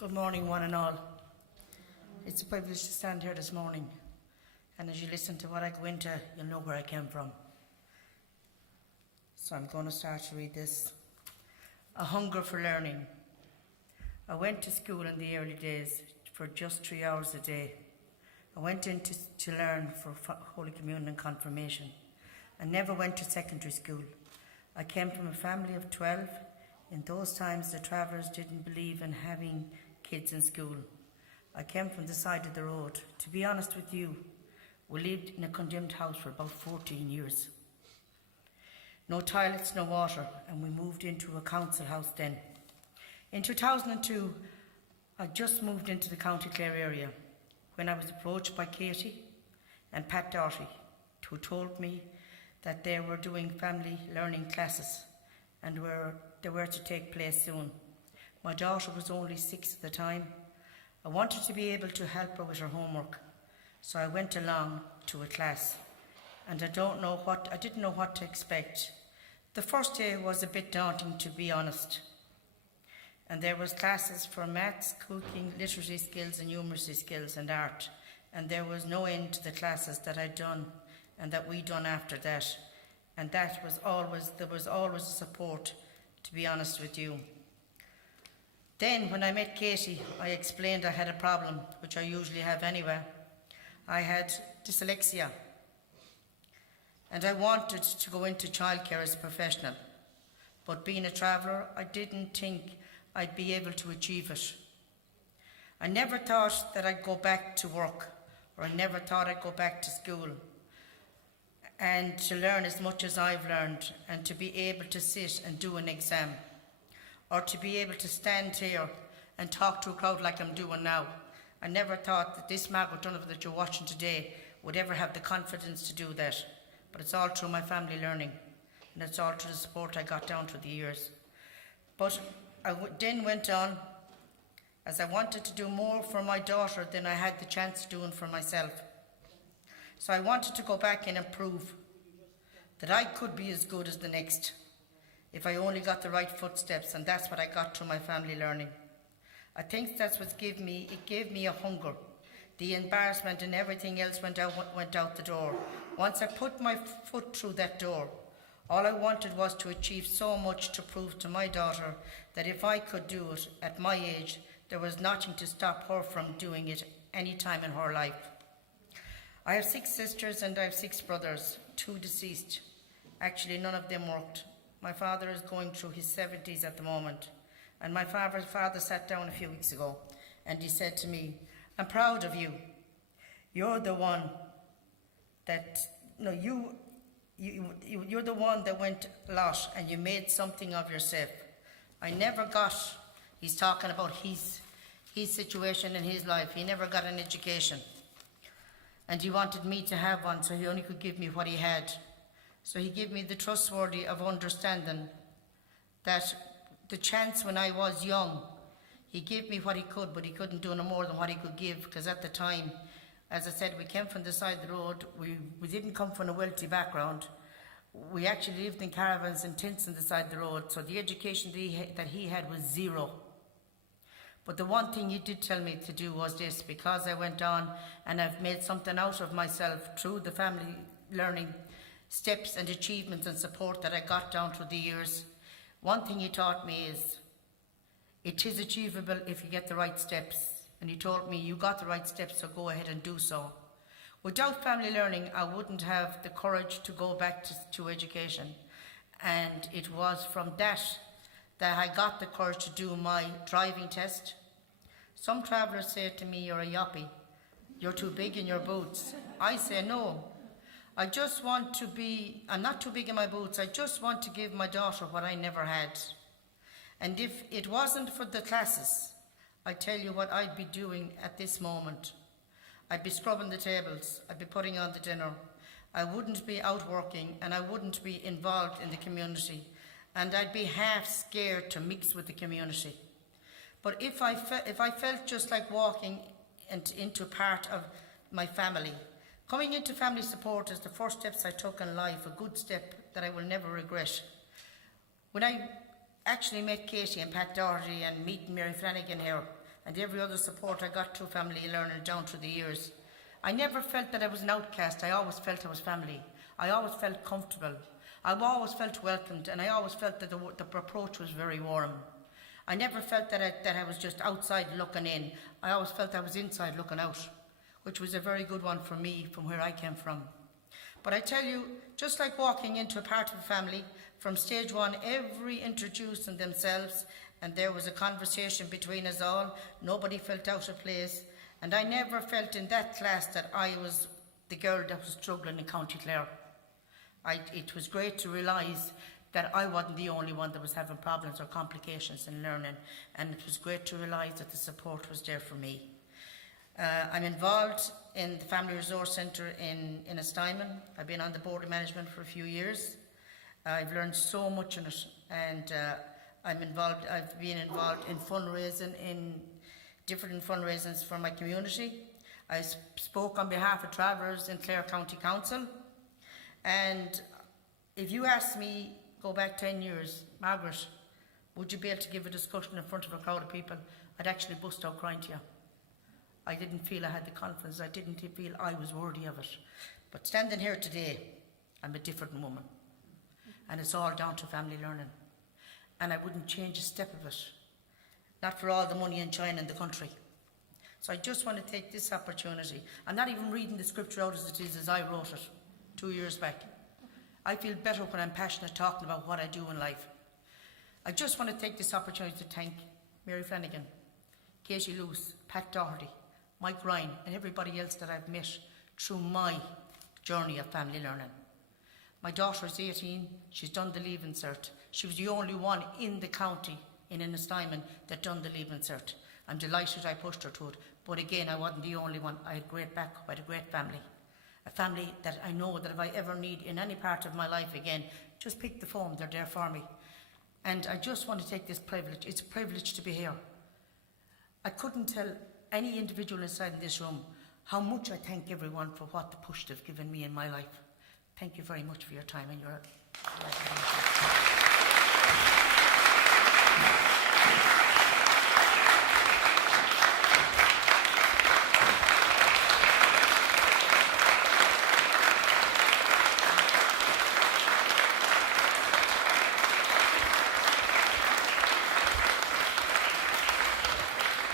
Good morning, one and all. It's a privilege to stand here this morning, and as you listen to what I go into, you'll know where I came from. So I'm going to start to read this. A hunger for learning. I went to school in the early days for just 3 hours a day. I went in to learn for Holy Communion and Confirmation. I never went to secondary school. I came from a family of 12. In those times, the travellers didn't believe in having kids in school. I came from the side of the road. To be honest with you, we lived in a condemned house for about 14 years. No toilets, no water, and we moved into a council house then. In 2002, I just moved into the County Clare area when I was approached by Katie and Pat Doherty, who told me that they were doing family learning classes and they were to take place soon. My daughter was only 6 at the time. I wanted to be able to help her with her homework, so I went along to a class, and I didn't know what to expect. The first day was a bit daunting, to be honest. And there was classes for maths, cooking, literacy skills and numeracy skills and art, and there was no end to the classes that I'd done and that we'd done after that. And there was always a support, to be honest with you. Then when I met Katie, I explained I had a problem, which I usually have anyway. I had dyslexia, and I wanted to go into childcare as a professional. But being a traveller, I didn't think I'd be able to achieve it. I never thought that I'd go back to work, or I never thought I'd go back to school and to learn as much as I've learned, and to be able to sit and do an exam, or to be able to stand here and talk to a crowd like I'm doing now. I never thought that this Margaret Donovan that you're watching today would ever have the confidence to do that. But it's all through my family learning, and it's all through the support I got down through the years. But I then went on, as I wanted to do more for my daughter than I had the chance of doing for myself. So I wanted to go back and prove that I could be as good as the next if I only got the right footsteps, and that's what I got through my family learning. I think that's what gave me a hunger. The embarrassment and everything else went out the door. Once I put my foot through that door, all I wanted was to achieve so much to prove to my daughter that if I could do it at my age, there was nothing to stop her from doing it any time in her life. I have 6 sisters and I have 6 brothers, 2 deceased. Actually, none of them worked. My father is going through his 70s at the moment, and my father sat down a few weeks ago and he said to me, "I'm proud of you. You're the one that, you're the one that went a lot and you made something of yourself." I never got, he's talking about his situation in his life. He never got an education. And he wanted me to have one, so he only could give me what he had. So he gave me the trustworthy of understanding that the chance when I was young, he gave me what he could, but he couldn't do no more than what he could give, because at the time, as I said, we came from the side of the road. We didn't come from a wealthy background. We actually lived in caravans and tents on the side of the road, so the education that he had was zero. But the one thing he did tell me to do was this: because I went on and I've made something out of myself through the family learning steps and achievements and support that I got down through the years, one thing he taught me is it is achievable if you get the right steps. And he told me, you got the right steps, so go ahead and do so. Without family learning, I wouldn't have the courage to go back to education. And it was from that I got the courage to do my driving test. Some travellers say to me, "You're a yoppie. You're too big in your boots." I say, no. I'm not too big in my boots. I just want to give my daughter what I never had. And if it wasn't for the classes, I tell you what I'd be doing at this moment. I'd be scrubbing the tables. I'd be putting on the dinner. I wouldn't be out working, and I wouldn't be involved in the community. And I'd be half scared to mix with the community. But if I felt just like walking into part of my family, coming into family support is the first steps I took in life, a good step that I will never regret. When I actually met Katie and Pat Doherty and meeting Mary Flanagan here, and every other support I got through family learning down through the years. I never felt that I was an outcast. I always felt I was family. I always felt comfortable. I always felt welcomed, and I always felt that the approach was very warm. I never felt that I was just outside looking in. I always felt I was inside looking out, which was a very good one for me from where I came from. But I tell you, just like walking into a part of a family, from stage one, every introducing themselves, and there was a conversation between us all. Nobody felt out of place. And I never felt in that class that I was the girl that was struggling in County Clare. It was great to realise that I wasn't the only one that was having problems or complications in learning, and it was great to realise that the support was there for me. I'm involved in the Family Resource Centre in Ennis. I've been on the board of management for a few years. I've learned so much in it, and I've been involved in fundraising, in different fundraisings for my community. I spoke on behalf of travellers in Clare County Council, and if you asked me, go back 10 years, Margaret, would you be able to give a discussion in front of a crowd of people? I'd actually bust out crying to you. I didn't feel I had the confidence. I didn't feel I was worthy of it. But standing here today, I'm a different woman. And it's all down to family learning. And I wouldn't change a step of it. Not for all the money in China and the country. So I just want to take this opportunity. I'm not even reading the scripture out as it is as I wrote it 2 years back. I feel better when I'm passionate talking about what I do in life. I just want to take this opportunity to thank Mary Flanagan, Katie Lewis, Pat Doherty, Mike Ryan, and everybody else that I've met through my journey of family learning. My daughter is 18, she's done the Leaving Cert. She was the only one in the county in Ennis that done the Leaving Cert. I'm delighted I pushed her to it, but again, I wasn't the only one. I had great backup, I had a great family. A family that I know that if I ever need in any part of my life again, just pick the phone, they're there for me. And I just want to take this privilege. It's a privilege to be here. I couldn't tell any individual inside in this room how much I thank everyone for what the push they've given me in my life. Thank you very much for your time and your...